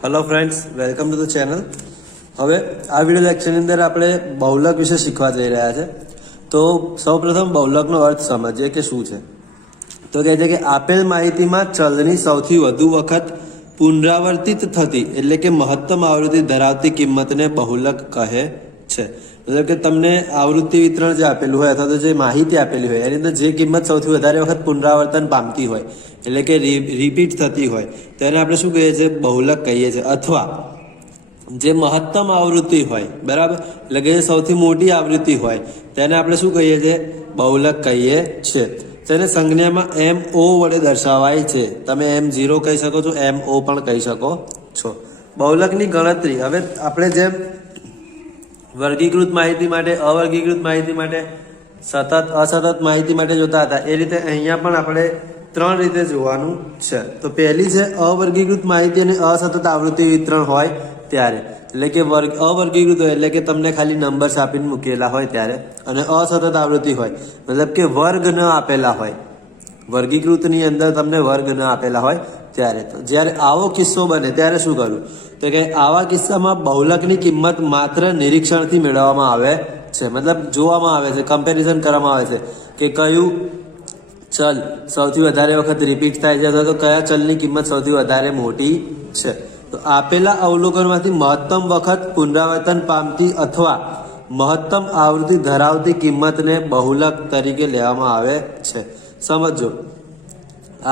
Hello friends, welcome to the channel. હવે આ video લેક્ચરની અંદર આપણે બહુલક વિશે શીખવા જઈ રહ્યા છે। તો સૌપ્રથમ બહુલકનો અર્થ સમજીએ કે શું છે। તો કહે છે કે આપેલ માહિતીમાં ચલની સૌથી વધુ વખત પુનરાવર્તિત થતી એટલે કે મહત્તમ આવૃત્તિ ધરાવતી કિંમતને બહુલક કહે છે। मतलब કે તમને આવૃત્તિ વિતરણ જે આપેલું હોય અથવા તો જે માહિતી આપેલી હોય એની અંદર જે કિંમત સૌથી વધારે વખત પુનરાવર્તન પામતી હોય એટલે કે રિપીટ થતી હોય તેને આપણે શું કહીએ છીએ? બહુલક કહીએ છીએ। અથવા જે મહત્તમ આવૃત્તિ હોય, બરાબર, એટલે કે સૌથી મોટી આવૃત્તિ હોય તેને આપણે શું કહીએ છીએ? બહુલક કહીએ છીએ। તેને સંજ્ઞામાં MO વડે દર્શાવાય છે। તમે M0 કહી શકો છો, MO પણ કહી શકો છો। બહુલકની ગણતરી હવે આપણે જેમ વર્ગીકૃત માહિતી માટે, અવર્ગીકૃત માહિતી માટે, સતત અસતત માહિતી માટે જોતા હતા એ રીતે અહીંયા પણ આપણે ત્રણ રીતે જોવાનું છે। તો પહેલી છે અવર્ગીકૃત માહિતી અને અસતત આવૃત્તિ વિતરણ હોય ત્યારે, એટલે કે અવર્ગીકૃત હોય એટલે કે તમને ખાલી નંબર્સ આપીને મૂકેલા હોય ત્યારે, અને અસતત આવૃત્તિ હોય મતલબ કે વર્ગ ન આપેલા હોય। વર્ગીકૃતની અંદર તમને વર્ગ ન આપેલા હોય ત્યારે। તો જ્યારે આવો કિસ્સો બને ત્યારે શું કરવું? તો કે આવા કિસ્સામાં બહુલકની કિંમત માત્ર નિરીક્ષણથી મેળવવામાં આવે છે। મતલબ જોવામાં આવે છે, કમ્પેરિઝન કરવામાં આવે છે કે કયું ચલ સૌથી વધારે વખત રિપીટ થાય છે અથવા તો કયા ચલની કિંમત સૌથી વધારે મોટી છે। તો આપેલા અવલોકનમાંથી મહત્તમ વખત પુનરાવર્તન પામતી અથવા મહત્તમ આવૃત્તિ ધરાવતી કિંમતને બહુલક તરીકે લેવામાં આવે છે। સમજો,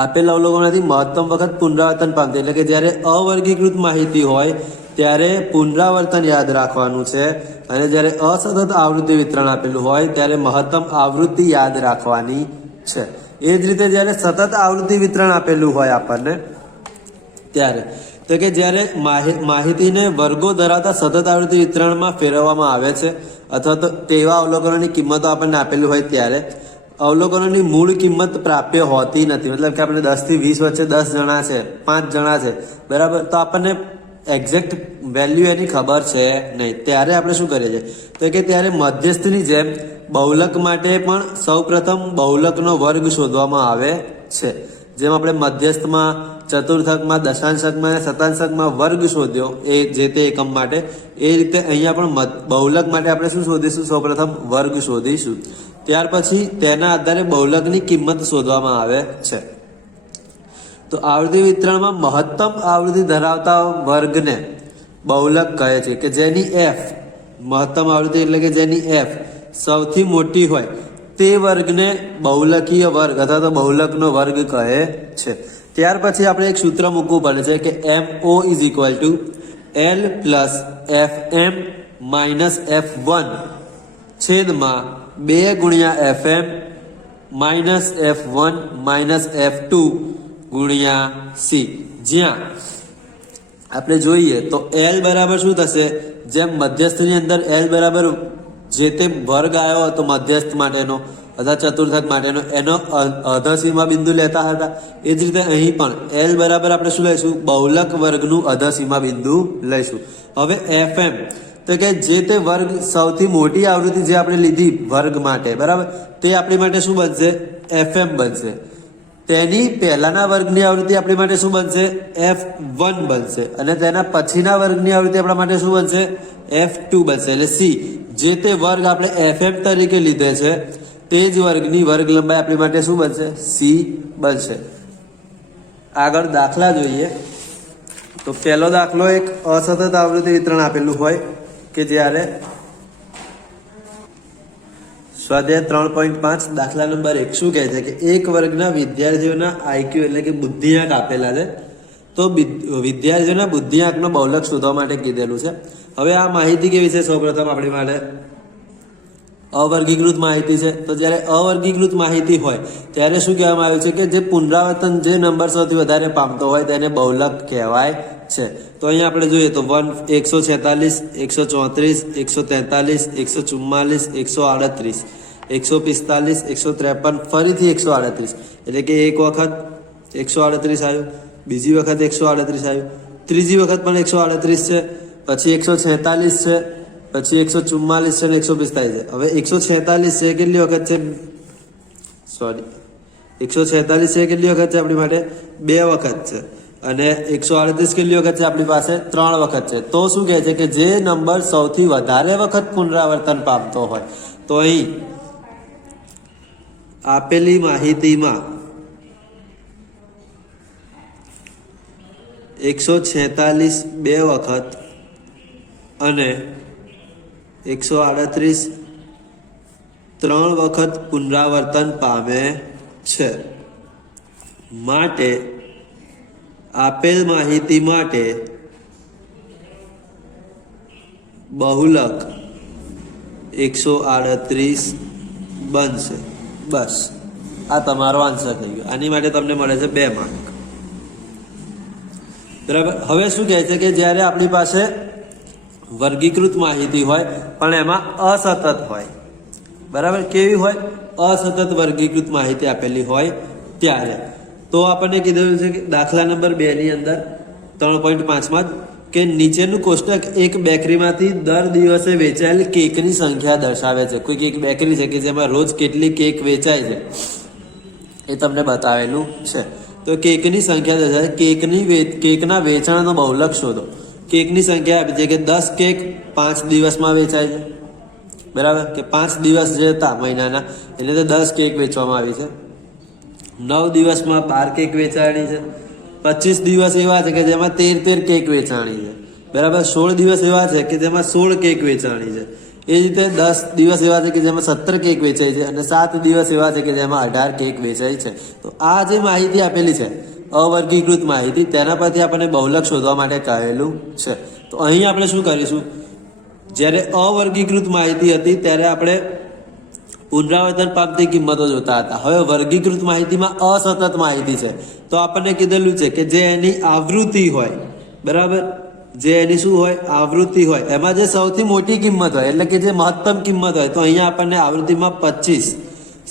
આપેલ અવલોકનમાંથી મહત્તમ વખત પુનરાવર્તન પામતી એટલે કે જ્યારે અવર્ગીકૃત માહિતી હોય ત્યારે પુનરાવર્તન યાદ રાખવાનું છે, અને જ્યારે અસતત આવૃત્તિ વિતરણ આપેલું હોય ત્યારે મહત્તમ આવૃત્તિ યાદ રાખવાની છે। એ જ રીતે જ્યારે સતત આવૃત્તિ વિતરણ આપેલું હોય આપણને ત્યારે, તો કે જ્યારે માહિતીને વર્ગો ધરાવતા સતત આવૃત્તિ વિતરણમાં ફેરવવામાં આવે છે અથવા તો તેવા અવલોકનોની કિંમતો આપણને આપેલી હોય ત્યારે અવલોકનોની મૂળ કિંમત પ્રાપ્ય હોતી નથી। મતલબ કે આપણે 10 થી 20 વચ્ચે 10 જણા છે, 5 જણા છે, બરાબર, તો આપણને એક્ઝેક્ટ વેલ્યુ એની ખબર છે નહીં। ત્યારે આપણે શું કરીએ છીએ? તો કે ત્યારે મધ્યસ્થની જેમ બહુલક માટે પણ સૌપ્રથમ બહુલકનો વર્ગ શોધવામાં આવે છે। જેમ આપણે મધ્યસ્થમાં, ચતુર્થકમાં, દશાંશકમાં અને શતાંશકમાં વર્ગ શોધ્યો એ જે તે એકમ માટે, એ રીતે અહીંયા પણ બહુલક માટે આપણે શું શોધીશું? સૌપ્રથમ વર્ગ શોધીશું। ત્યાર પછી તેના આધારે બહુલકની કિંમત શોધવામાં આવે છે। તો આવૃત્તિ વિતરણમાં મહત્તમ આવૃત્તિ ધરાવતા વર્ગને બહુલક કહે છે કે જેની F, મહત્તમ આવૃત્તિ એટલે કે જેની F સૌથી મોટી હોય તે વર્ગને બહુલકીય વર્ગ અથવા તો બહુલકનો વર્ગ કહે છે। ત્યાર પછી આપણે એક સૂત્ર મૂકવું પડે છે કે MO is equal to L plus FM minus F1 છેદમાં 2 ગુણ્યા FM minus F1 minus F2 ગુણ્યા C। જ્યાં આપણે જોઈએ તો L બરાબર શું થશે? જેમ મધ્યસ્થની અંદર L બરાબર જે તે વર્ગ આવ્યો હતો મધ્યસ્થ માટેનો અથવા ચતુર્થક માટેનો એનો અધસીમા બિંદુ લેતા હતા, એ જ રીતે અહીં પણ L બરાબર આપણે શું લઈશું? બહુલક વર્ગનું અધસીમા બિંદુ લઈશું। હવે FM તો કે જે તે વર્ગ સૌથી મોટી આવૃત્તિ જે આપણે લીધી વર્ગ માટે, બરાબર, તે આપણી માટે શું બનશે? FM બનશે। તેની પહેલાના વર્ગની આવૃત્તિ આપણી માટે શું બનશે? F1 બનશે, અને તેના પછીના વર્ગની આવૃત્તિ આપણા માટે શું બનશે? F2 બનશે। એટલે C, જે તે વર્ગ આપણે FM તરીકે લીધે છે તે જ વર્ગની વર્ગ લંબાઈ આપણી માટે શું બનશે? C બનશે। આગળ દાખલા જોઈએ તો પહેલો દાખલો એક અસતત આવૃત્તિ વિતરણ આપેલું હોય કે જ્યારે સ્વાધ્યાય 3.5 દાખલા નંબર 1 શું કહે છે કે એક વર્ગના વિદ્યાર્થીઓના IQ એટલે કે બુદ્ધિઆંક આપેલા છે। તો વિદ્યાર્થીઓના બુદ્ધિઆંકનો બહુલક શોધવા માટે કીધેલું છે। હવે આ માહિતી કેવી છે? સૌપ્રથમ આપણી માટે અવર્ગીકૃત માહિતી છે। તો જ્યારે અવર્ગીકૃત માહિતી હોય ત્યારે શું કહેવામાં આવ્યું છે કે જે પુનરાવર્તન જે નંબર સૌથી વધારે પામતો હોય તેને બહુલક કહેવાય છે। તો અહીંયા આપણે જોઈએ તો 146, 134, 143, 144, 138, 145, 153, ફરીથી 138, એટલે કે એક વખત 138 આવ્યું, બીજી વખત 138 આવ્યું, ત્રીજી વખત પણ 138 છે, પછી 146 છે, પછી 144 છે અને 145 છે। હવે 146 છે કેટલી વખત છે? સોરી, 146 છે કેટલી વખત છે? આપણી માટે 2 વખત છે। અને 138 કેટલી વખત છે આપણી પાસે? 3 વખત છે. તો શું કહે છે કે જે નંબર સૌથી વધારે વખત પુનરાવર્તન પામતો હોય, તો અહીં આપેલી માહિતીમાં 146 2 વખત અને 138 3 વખત પુનરાવર્તન પામે છે. માટે આપેલ માહિતી માટે બહુલક 138 બનશે. બસ આ તમારો આન્સર થઈ ગયો. આની માટે તમને મળે છે 2 માર્ક. બરાબર. હવે શું કહે છે કે જ્યારે આપણી પાસે વર્ગીકૃત માહિતી હોય પણ એમાં અસતત હોય, બરાબર, કેવી હોય? અસતત વર્ગીકૃત માહિતી આપેલી હોય ત્યારે તો આપણને કીધેલું છે કે દાખલા નંબર 2 ની અંદર 3.5 કે નીચેનું કોષ્ટક એક બેકરીમાંથી દર દિવસે વેચાયેલ કેકની સંખ્યા દર્શાવે છે. કોઈ એક બેકરી છે કે જેમાં રોજ કેટલી કેક વેચાય છે એ તમને બતાવેલું છે. તો કેકની સંખ્યા દર્શાવે, કેકના વેચાણનો બહુલક શોધો. કેકની સંખ્યા આપી છે કે 10 કેક 5 દિવસમાં વેચાય છે, બરાબર, કે 5 દિવસ જે હતા મહિનાના એટલે તો 10 કેક વેચવામાં આવી છે. 9 દિવસમાં 12 કેક વેચાણી છે. 25 દિવસ એવા છે કે જેમાં 13 કેક વેચાણી છે, બરાબર. 16 દિવસ એવા છે કે જેમાં 16 કેક વેચાણી છે. એ રીતે 10 દિવસ એવા છે કે જેમાં 17 કેક વેચાય છે અને 7 દિવસ એવા છે કે જેમાં 18 કેક વેચાય છે. તો આ જે માહિતી આપેલી છે અવર્ગીકૃત માહિતી, તેના પરથી આપણને બહુલક શોધવા માટે કહેલું છે. તો અહીં આપણે શું કરીશું? જ્યારે અવર્ગીકૃત માહિતી હતી ત્યારે આપણે પુનરાવર્તન પામતી કિંમતો જોતા હતા. હવે વર્ગીકૃત માહિતીમાં અસતત માહિતી છે તો આપણને કીધેલું છે કે જે એની આવૃત્તિ હોય, બરાબર, જે એની શું હોય? આવૃત્તિ હોય, એમાં જે સૌથી મોટી કિંમત હોય એટલે કે જે મહત્તમ કિંમત હોય, તો અહીંયા આપણને આવૃત્તિમાં 25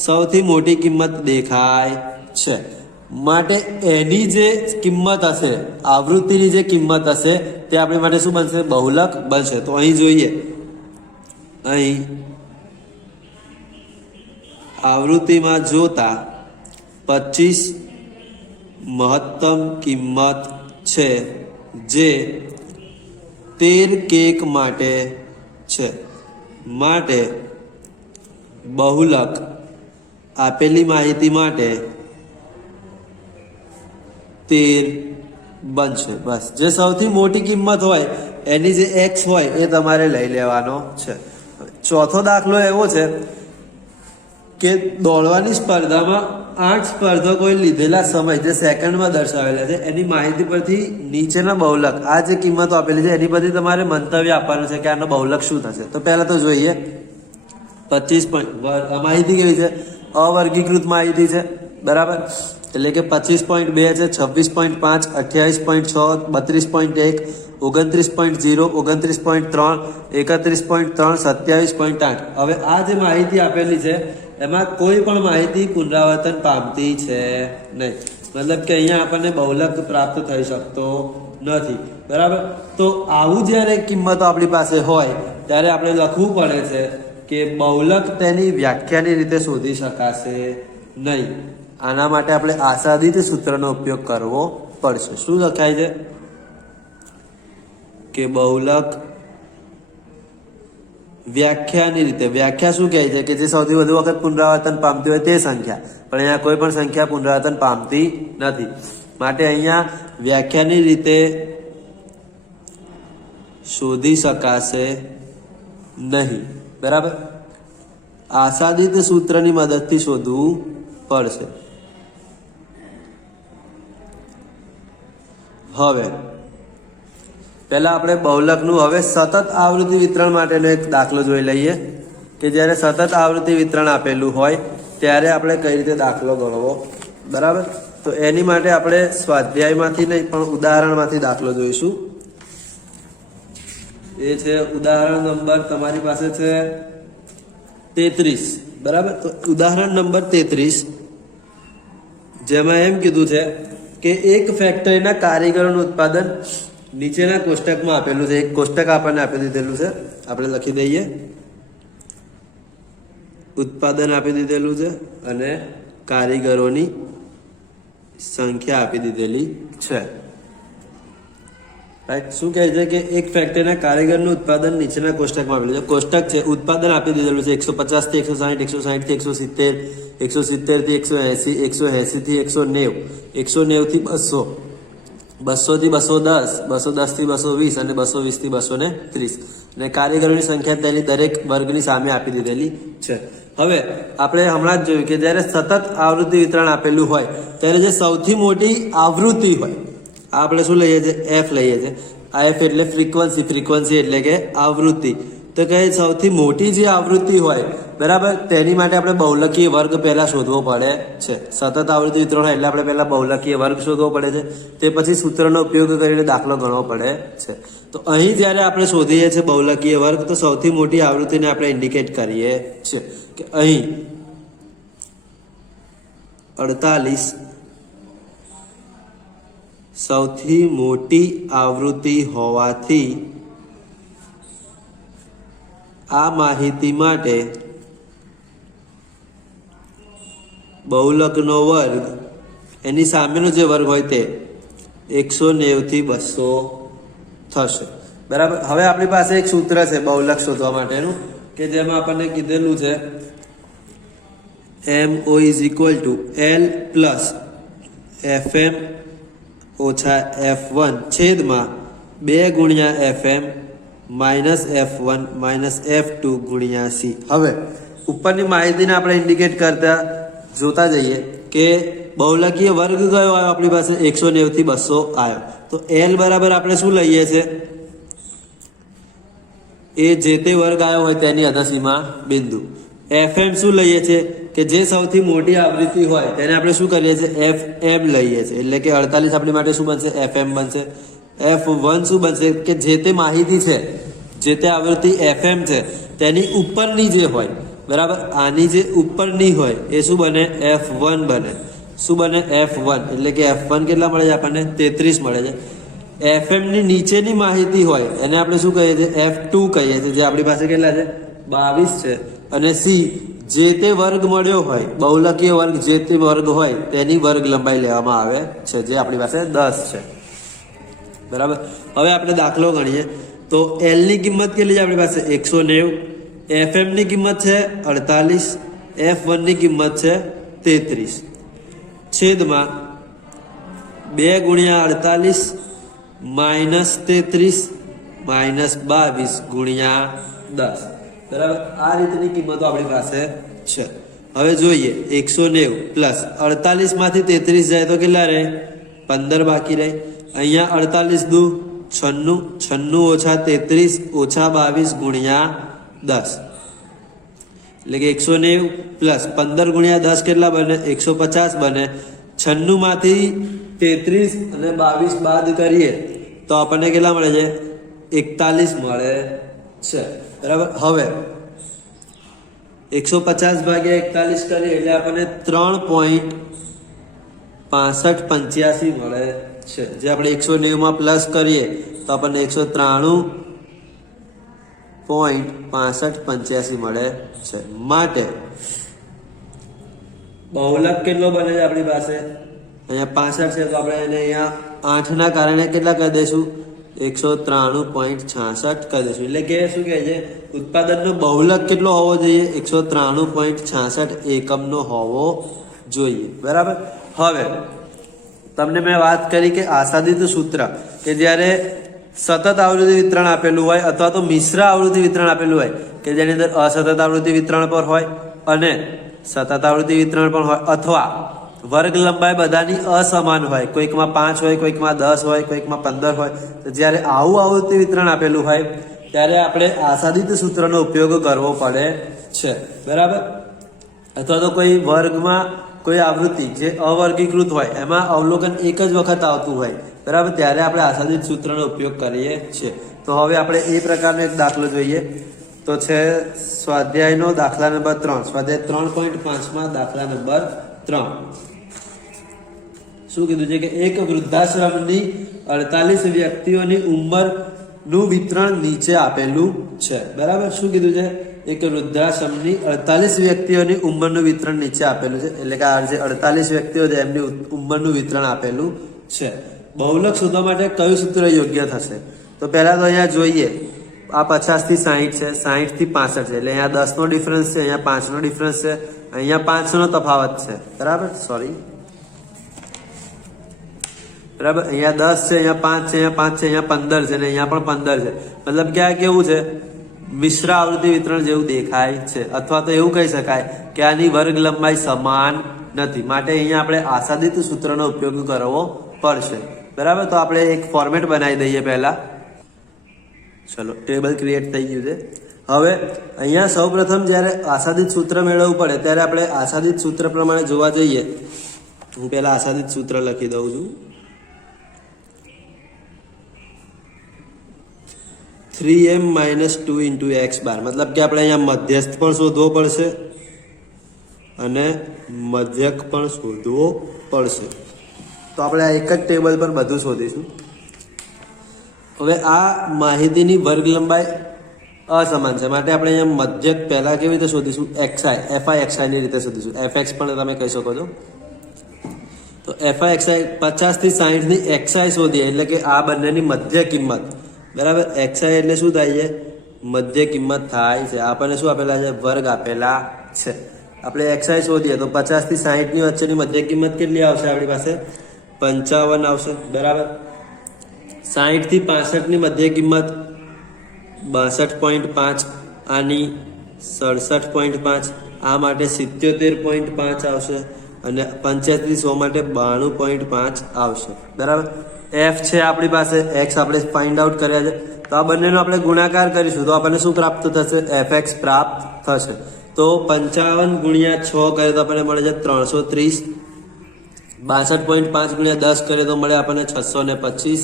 સૌથી મોટી કિંમત દેખાય છે. માટે એની જે કિંમત હશે, આવૃત્તિની જે કિંમત હશે તે આપણી માટે શું બનશે? બહુલક બનશે. તો અહીં જોઈએ, અહીં આવૃત્તિમાં જોતા 25 મહત્તમ કિંમત છે જે 13 કેક માટે છે. માટે બહુલક આપેલી માહિતી માટે 13 બનશે. બસ, જે સૌથી મોટી કિંમત હોય એની જે x હોય એ તમારે લઈ લેવાનો છે. ચોથો દાખલો એવો છે કે દોડવાની સ્પર્ધામાં 8 સ્પર્ધકોએ લીધેલા સમય જે સેકન્ડમાં દર્શાવેલા છે એની માહિતી પરથી નીચેના બહુલક, આ જે કિંમતો આપેલી છે એની પરથી તમારે મંતવ્ય આપવાનું છે કે આનો બહુલક શું થશે. તો પહેલા તો જોઈએ 25 માહિતી કેવી છે? અવર્ગીકૃત માહિતી છે, બરાબર, એટલે કે 25.2 છે, 26.5, 28.6, 32.1, 29.0, 29.3, 31.3, 27.8. હવે આ જે માહિતી આપેલી છે એમાં કોઈ પણ માહિતી પુનરાવર્તન પામતી છે નહીં. મતલબ કે અહીંયા આપણને બહુલક પ્રાપ્ત થઈ શકતો નથી, બરાબર. તો આવું જ્યારે કિંમતો આપણી પાસે હોય ત્યારે આપણે લખવું પડે છે કે બહુલક તેની વ્યાખ્યાની રીતે શોધી શકાશે નહીં. આના માટે આપણે આસાદિત સૂત્રનો ઉપયોગ કરવો પડશે. શું લખાય છે કે બહુલક વ્યાખ્યાની રીતે, વ્યાખ્યા શું કહે છે કે જે સૌથી વધુ વખત પુનરાવર્તન પામતી હોય તે સંખ્યા, પણ અહીંયા કોઈ પણ સંખ્યા પુનરાવર્તન પામતી નથી. માટે અહીંયા વ્યાખ્યાની રીતે શોધી શકાશે નહીં, બરાબર. આસાદિત સૂત્રની મદદથી શોધવું પડશે. હવે પહેલા આપણે બહુલકનું હવે સતત આવૃત્તિ વિતરણ માટેનો એક દાખલો જોઈ લઈએ કે જ્યારે સતત આવૃત્તિ વિતરણ આપેલું હોય ત્યારે આપણે કઈ રીતે દાખલો ગણવો, બરાબર. તો એની માટે આપણે સ્વાધ્યાયમાંથી નહીં પણ ઉદાહરણમાંથી દાખલો જોઈશું. એ છે ઉદાહરણ નંબર તમારી પાસે છે 33, બરાબર. તો ઉદાહરણ નંબર 33 જેમાં એમ કીધું છે કે એક ફેક્ટરીના કારીગરોનું ઉત્પાદન નીચેના કોષ્ટકમાં આપેલું છે. એક કોષ્ટક આપણને આપી દીધેલું છે, આપણે લખી દઈએ. ઉત્પાદન આપી દીધેલું છે અને કારીગરોની સંખ્યા આપી દીધેલી છે. રાઈટ. શું કહે છે કે એક ફેક્ટરીના કારીગરનું ઉત્પાદન નીચેના કોષ્ટકમાં આપેલું છે. કોષ્ટક છે, ઉત્પાદન આપી દીધેલું છે 150 થી 160, 160 થી 170, 170 થી 180, 180 થી 190, 190 થી 200, 200 થી 210, 210 થી 220 અને 220 થી 230. અને કારીગરોની સંખ્યા તેની દરેક વર્ગની સામે આપી દીધેલી છે. હવે આપણે હમણાં જ જોયું કે જ્યારે સતત આવૃત્તિ વિતરણ આપેલું હોય ત્યારે જે સૌથી મોટી આવૃત્તિ હોય આપણે શું લઈએ છીએ? એફ લઈએ છીએ. આ એફ એટલે ફ્રીક્વન્સી, ફ્રીક્વન્સી એટલે કે આવૃત્તિ. તો કે સૌથી મોટી જે આવૃત્તિ હોય બરાબર તેની માટે આપણે બહુલકીય વર્ગ પહેલા શોધવો પડે છે. સતત આવૃત્તિ વિતરણ હોય એટલે આપણે પહેલા બહુલકીય વર્ગ શોધવો પડે છે, તે પછી સૂત્રનો ઉપયોગ કરીને દાખલો ગણવો પડે છે. તો અહીં જ્યારે આપણે શોધીએ છીએ બહુલકીય વર્ગ તો સૌથી મોટી આવૃત્તિને આપણે ઇન્ડિકેટ કરીએ છીએ કે અહીં 48 સૌથી મોટી આવૃત્તિ હોવાથી આ માહિતી માટે બહુલકનો વર્ગ એની સામેનો જે વર્ગ હોય તે 190 થી 200 થશે. બરાબર. હવે આપણી પાસે એક સૂત્ર છે બહુલક શોધવા માટેનું કે જેમાં આપણને કીધેલું છે MO = L પ્લસ FM ઓછા F1 છેદમાં 2 ગુણ્યા FM minus F1 minus F2 ગુણ્યા C. હવે ઉપરની માહિતીને આપણે ઇન્ડિકેટ કરતા જોતા જઈએ કે બહુલકીય વર્ગ કયો આવ્યો આપણી પાસે? 190 થી 200 આવ્યો. તો L બરાબર આપણે શું લઈએ છે? એ જે તે વર્ગ આવ્યો હોય તેની અધસીમા બિંદુ. FM શું લઈએ છે? કે જે સૌથી મોટી આવૃત્તિ હોય તેને આપણે શું કરીએ છીએ? FM લઈએ છીએ. એટલે કે 48 આપણી માટે શું બનશે? FM બનશે. F1 શું બનશે? કે જે તે માહિતી છે, જે તે આવૃત્તિ FM છે તેની ઉપરની જે હોય બરાબર, આની જે ઉપરની હોય એ શું બને? F1 બને. શું બને? F1. એટલે કે F1 કેટલા મળે છે આપણને? 33 મળે છે. FM ની નીચેની માહિતી હોય એને આપણે શું કહીએ છીએ? F2 કહીએ છીએ. જે આપણી પાસે કેટલા છે? 22 છે. અને C જે તે વર્ગ મળ્યો હોય, બહુલકીય વર્ગ જે તે વર્ગ હોય તેની વર્ગ લંબાઈ લેવામાં આવે છે, જે આપણી પાસે 10 છે. બરાબર. હવે આપણે દાખલો ગણીએ તો L ની કિંમત કેટલી છે આપણી પાસે? 190. FM ની કિંમત છે 48, F1 ની કિંમત છે 33 છેદમાં 2 ગુણ્યા 48 માઇનસ 33 માઇનસ 22 ગુણ્યા 10. બરાબર. આ રીતની કિંમતો આપણી પાસે છે. હવે જોઈએ 190 પ્લસ 48 માંથી 33 જાય તો કેટલા રહે? 15 બાકી રહે. અહીંયા 48 દુ 96, 96 ઓછા 33 ઓછા 22 ગુણ્યા 10. એટલે કે 190 પ્લસ 15 ગુણ્યા 10 કેટલા બને? 150 બને. 96 માંથી 33 અને 22 બાદ કરીએ તો આપણને કેટલા મળે છે? 41 મળે છે. બરાબર. હવે 150 ભાગ્યા 41 કરીએ એટલે આપણને 3.6585 મળે છે. જે આપણે 190 માં પ્લસ કરીએ તો આપણને 193.6585 મળે છે. માટે બહુલક કેટલો બને છે આપણી પાસે? અહીંયા 65 છે તો આપણે એને અહીંયા 8 ના કારણે કેટલા કરી દઈશું? 193.66 કરી દઈશું. એટલે કે શું કહે છે? ઉત્પાદનનો બહુલક કેટલો હોવો જોઈએ? 193.66 એકમનો હોવો જોઈએ. બરાબર. હવે તમને મેં વાત કરી કે આસાદિત સૂત્ર કે જ્યારે સતત આવૃત્તિ વિતરણ આપેલું હોય અથવા તો મિશ્ર આવૃત્તિ વિતરણ આપેલું હોય કે જેની અંદર અસતત આવૃત્તિ વિતરણ પર હોય અને સતત આવૃત્તિ વિતરણ પણ હોય અથવા વર્ગ લંબાઈ બધાની અસમાન હોય, કોઈકમાં 5 હોય, કોઈકમાં 10 હોય, કોઈકમાં 15 હોય. તો જ્યારે આવું આવૃત્તિ વિતરણ આપેલું હોય ત્યારે આપણે આસાદિત સૂત્રનો ઉપયોગ કરવો પડે છે. બરાબર. અથવા તો કોઈ વર્ગમાં કોઈ આવૃત્તિ જે અવર્ગીકૃત હોય એમાં અવલોકન એક જ વખત આવતું હોય બરાબર, ત્યારે આપણે આસાદિત સૂત્રનો ઉપયોગ કરીએ છીએ. તો હવે આપણે એ પ્રકારનો એક દાખલો જોઈએ. તો છે સ્વાધ્યાયનો દાખલા નંબર 3. સ્વાધ્યાય 3.5માં દાખલા નંબર 3. શું કીધું છે કે એક વૃદ્ધાશ્રમની 48 વ્યક્તિઓની ઉંમરનું વિતરણ નીચે આપેલું છે. બરાબર. શું કીધું છે? એક વૃદ્ધાશ્રમની 48 વ્યક્તિઓની ઉંમરનું વિતરણ નીચે આપેલું છે. એટલે કે આ જે 48 વ્યક્તિઓ છે એમની ઉંમરનું વિતરણ આપેલું છે. બહુલક શોધવા માટે કયું સૂત્ર યોગ્ય થશે? તો પહેલા તો અહીંયા જોઈએ, આ 50 થી 60 છે, 60 થી 65 છે, એટલે અહીંયા 10 નો ડિફરન્સ છે, અહીંયા 5 નો ડિફરન્સ છે, અહીંયા 5 નો તફાવત છે, બરાબર. સોરી, બરાબર. અહીંયા 10 છે, અહીંયા 5 છે, અહીંયા 5 છે, અહીંયા 15 છે, અને અહીંયા પણ 15 છે. મતલબ કે આ કેવું છે? મિશ્ર આવૃત્તિ વિતરણ જેવું દેખાય છે. અથવા તો એવું કહી શકાય કે આની વર્ગ લંબાઈ સમાન નથી. માટે અહીંયા આપણે આસાદિત સૂત્રનો ઉપયોગ કરવો પડશે, બરાબર. તો આપણે એક ફોર્મેટ બનાવી દઈએ પહેલા. ચલો, ટેબલ ક્રિએટ થઈ ગયું છે. હવે અહીંયા સૌપ્રથમ જ્યારે આસાદિત સૂત્ર મેળવવું પડે ત્યારે આપણે આસાદિત સૂત્ર પ્રમાણે જોવા જઈએ. હું પહેલા આસાદિત સૂત્ર લખી દઉં છું. 3m - 2 × x બાર. મતલબ કે આપણે અહીંયા મધ્યસ્થ પણ શોધવો પડશે અને મધ્યક પણ શોધવો પડશે. તો આપણે આ એક જ ટેબલ પર બધું શોધીશું. હવે આ માહિતીની વર્ગ લંબાઈ અસમાન છે, માટે આપણે અહીંયા મધ્યક પહેલા કેવી રીતે શોધીશું? fi ની રીતે શોધીશું. fx પણ તમે કહી શકો છો. તો fi 50 થી 60 ની xi શોધીએ, એટલે કે આ બંનેની મધ્ય કિંમત, બરાબર. xi એટલે શું થાય છે? મધ્ય કિંમત થાય છે. આપણને શું આપેલા છે? વર્ગ આપેલા છે. આપણે xi શોધીએ તો 50 થી 60 ની વચ્ચેની મધ્ય કિંમત કેટલી આવશે? આપણી પાસે 55 આવશે, બરાબર. 60 થી 65 ની મધ્ય કિંમત 62.5, આની 67.5, આ માટે 77.5 આવશે, અને 85 થી 100 માટે 92.5 આવશે, બરાબર. f છે આપણી પાસે, x આપણે ફાઇન્ડ આઉટ કર્યા છે. તો આ બંનેનો આપણે ગુણાકાર કરીશું તો આપણને શું પ્રાપ્ત થશે? fx પ્રાપ્ત થશે. તો 55 × 6 કરીએ તો આપણને મળે છે 330. 62.5 × 10 કરીએ તો મળે આપણને 625.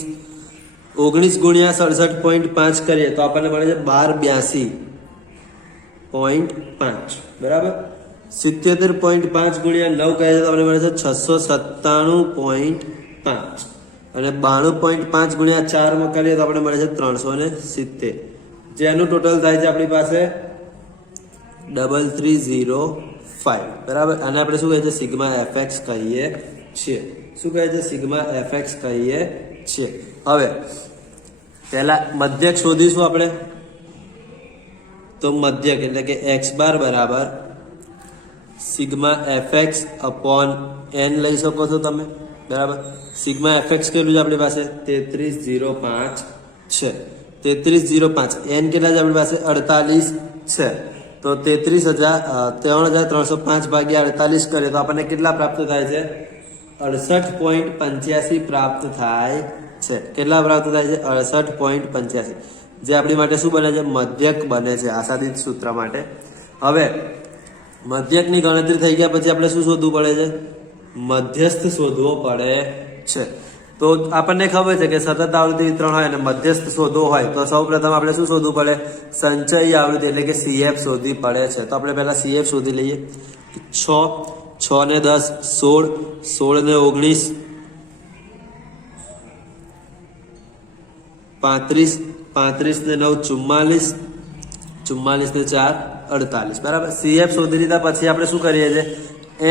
19 × 67.5 કરીએ તો આપણને મળે છે 1282.5, બરાબર. 77.5 × 9 કરીએ તો આપણને મળે છે 697.5, અને 92.5 × 4 માં કરીએ તો આપણે મળે છે 370, જેનું ટોટલ થાય છે આપણી પાસે 3305, બરાબર. અને આપણે શું કહીએ છીએ? સિગ્મા fx કહીએ છીએ. શું કહે છે? સિગ્મા fx કહીએ છીએ. હવે પહેલા મધ્યક શોધીશું આપણે. તો મધ્યક એટલે કે x બાર બરાબર સિગ્મા fx અપોન n લઈ શકો છો તમે, બરાબર. સિગ્મા fx કેટલું છે આપણી પાસે? 3305 છે. 3305. n કેટલા છે આપણી પાસે? 48 છે. તો 33,0305 ભાગ્યા 48 કરીએ તો આપણને કેટલા પ્રાપ્ત થાય છે? 68.85 પ્રાપ્ત થાય છે. કેટલા પ્રાપ્ત થાય છે? 68.85, જે આપણી માટે શું બને છે? મધ્યક બને છે આસાદિત સૂત્ર માટે. હવે મધ્યકની ગણતરી થઈ ગયા પછી આપણે શું શોધવું પડે છે? મધ્યસ્થ શોધવો પડે છે. તો આપણને ખબર છે કે સતત આવૃત્તિ વિતરણ હોય અને મધ્યસ્થ શોધવો હોય તો સૌપ્રથમ આપણે શું શોધવું પડે? સંચયી આવૃત્તિ એટલે કે CF શોધવી પડે છે. તો આપણે પહેલા CF શોધી લઈએ. 6 ને 10 16, 16 ને 19 35, 35 ને 9 44, 44 ને 4 48, બરાબર. CF શોધી લીધા પછી આપણે શું કરીએ છીએ?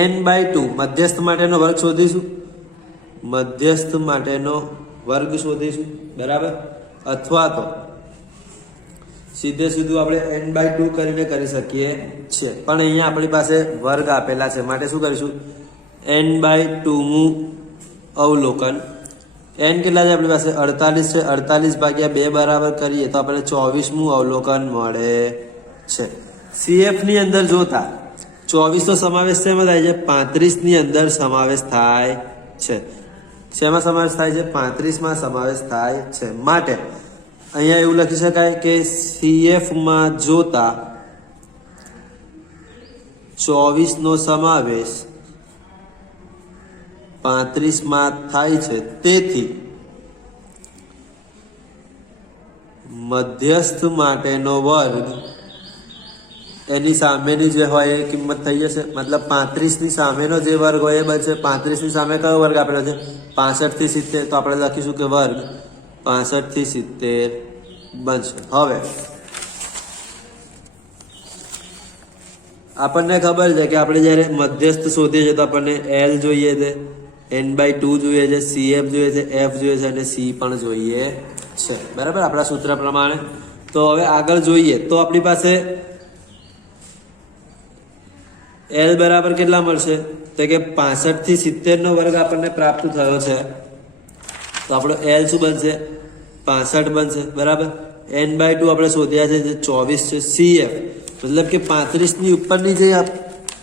n/2 મધ્યસ્થ માટેનો વર્ગ શોધીશું. મધ્યસ્થ માટેનો વર્ગ શોધીશું, બરાબર. અથવા તો સીધું આપણે n/2 કરીને કરી શકીએ છીએ, પણ અહીંયા આપણી પાસે વર્ગ આપેલા છે માટે શું કરીશું? n/2 નું અવલોકન. n કેટલા છે આપણી પાસે? 48 છે. 48 ભાગ્યા 2 બરાબર કરીએ તો આપણને 24મું અવલોકન મળે છે. CF ની અંદર જોતા 24 નો સમાવેશ શેમાં થાય છે? 35 ની અંદર સમાવેશ થાય છે. શેમાં સમાવેશ થાય છે? 35 માં સમાવેશ થાય છે. માટે અહીંયા એવું લખી શકાય કે CF માં જોતા 24 નો સમાવેશ 35 માં થાય છે. તેથી મધ્યસ્થ માટેનો વર્ગ એની સામેની જે હોય એ કિંમત થઈ જશે. મતલબ 35 ની સામેનો જે વર્ગ હોય એ બનશે. 35 ની સામે કયો વર્ગ આપેલો છે? 65 થી 70. તો આપણે લખીશું કે વર્ગ 65 થી 70 બનશે. હવે આપણને ખબર છે કે આપણે જ્યારે મધ્યસ્થ શોધીએ છીએ તો આપણને L જોઈએ છે, n/2 જોઈએ છે, CF જોઈએ છે, F જોઈએ છે અને C પણ જોઈએ છે, બરાબર આપણા સૂત્ર પ્રમાણે. તો હવે આગળ જોઈએ તો આપણી પાસે L બરાબર કેટલા મળશે તો કે 65 થી 70 નો વર્ગ આપણને પ્રાપ્ત થયો છે. તો આપણો L શું બનશે 65 બનશે, બરાબર. n/2 આપણે શોધ્યા છે જે 24 છે. CF મતલબ કે 35 ની ઉપરની જે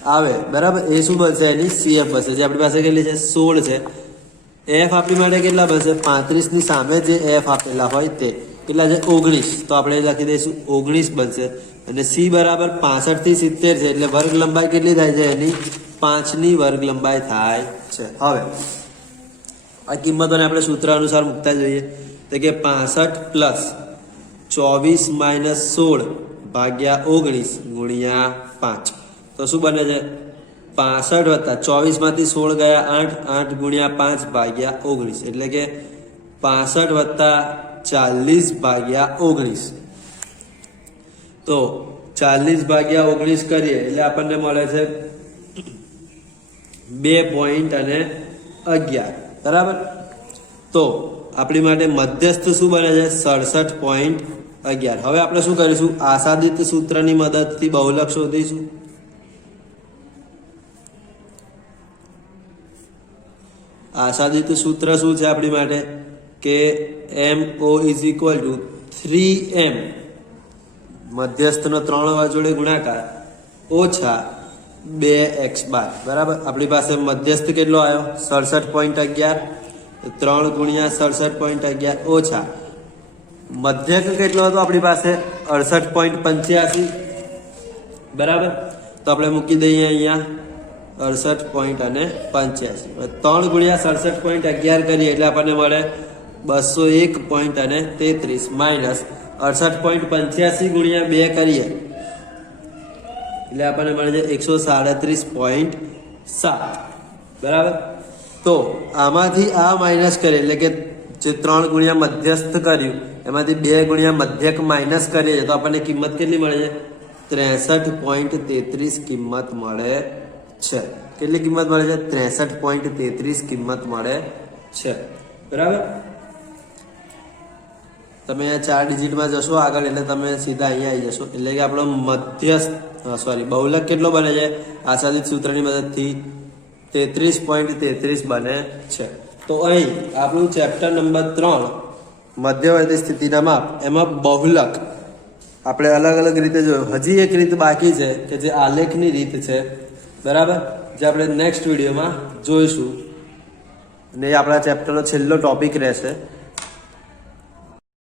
આવે, બરાબર, એ શું બનશે એની CF બનશે, જે આપણી પાસે કેટલી છે 16 છે. F આપણી માટે કેટલા બનશે 35 ની સામે જે F આપેલા હોય તે કેટલા છે 19, તો આપણે લખી દઈશું 19 બનશે. અને C બરાબર 65 થી 70 છે એટલે વર્ગ લંબાઈ કેટલી થાય છે એની 5 ની વર્ગ લંબાઈ થાય છે. હવે આ કિંમતોને આપણે સૂત્ર અનુસાર મૂકતા જોઈએ તો કે 65 પ્લસ 24 માઇનસ 16 ભાગ્યા 19 ગુણ્યા 5, તો શું બને છે 65 વત્તા 24 માંથી 16 ગયા 8, 8 ગુણ્યા 5 ભાગ્યા 19 એટલે કે 65 વત્તા 40 ભાગ્યા 19. તો 40 ભાગ્યા 19 કરીએ એટલે આપણને મળે છે 2.11, બરાબર. તો આપણી માટે મધ્યસ્થ શું બને છે 67.11. હવે આપણે શું કરીશું આસાદિત સૂત્રની મદદથી બહુલક શોધીશું. આસાદિત સૂત્ર શું છે આપણી માટે કે MO = 3M મધ્યસ્થનો 3 જોડે ગુણાકાર ઓછા 2x², બરાબર. આપણી પાસે મધ્યસ્થ કેટલો આવ્યો 67.11, 3 ગુણ્યા 67.11 ઓછા મધ્યક કેટલો હતો આપણી પાસે 68.85, બરાબર. તો આપણે મૂકી દઈએ અહીંયા 68.85. 3 ગુણ્યા 67.11 કરીએ એટલે આપણને મળે 201.33 માઇનસ 68.85 ગુણ્યા 2 કરીએ એટલે આપણને મળે છે 137.7, બરાબર. તો આમાંથી આ માઇનસ કરીએ એટલે કે જે 3 ગુણ્યા મધ્યસ્થ કર્યું એમાંથી 2 ગુણ્યા મધ્યક માઇનસ કરીએ તો આપણને કિંમત કેટલી મળે છે 63.33 કિંમત મળે છે. કેટલી કિંમત મળે છે 63.33 કિંમત મળે છે, બરાબર. તમે અહીંયા 4 ડિજિટમાં જશો આગળ એટલે તમે સીધા અહીંયા આવી જશો એટલે કે આપણો મધ્યસ્થ બહુલક કેટલો બને છે આસાદિત સૂત્રની મદદથી 33.33 બને છે. તો અહીં આપણું ચેપ્ટર નંબર 3 મધ્યવર્તી સ્થિતિના માપ એમાં બહુલક આપણે અલગ અલગ રીતે જોયું. હજી એક રીત બાકી છે કે જે આલેખની રીત છે, બરાબર, જે આપણે નેક્સ્ટ વિડીયોમાં જોઈશું અને એ આપણા ચેપ્ટરનો છેલ્લો ટોપિક રહેશે.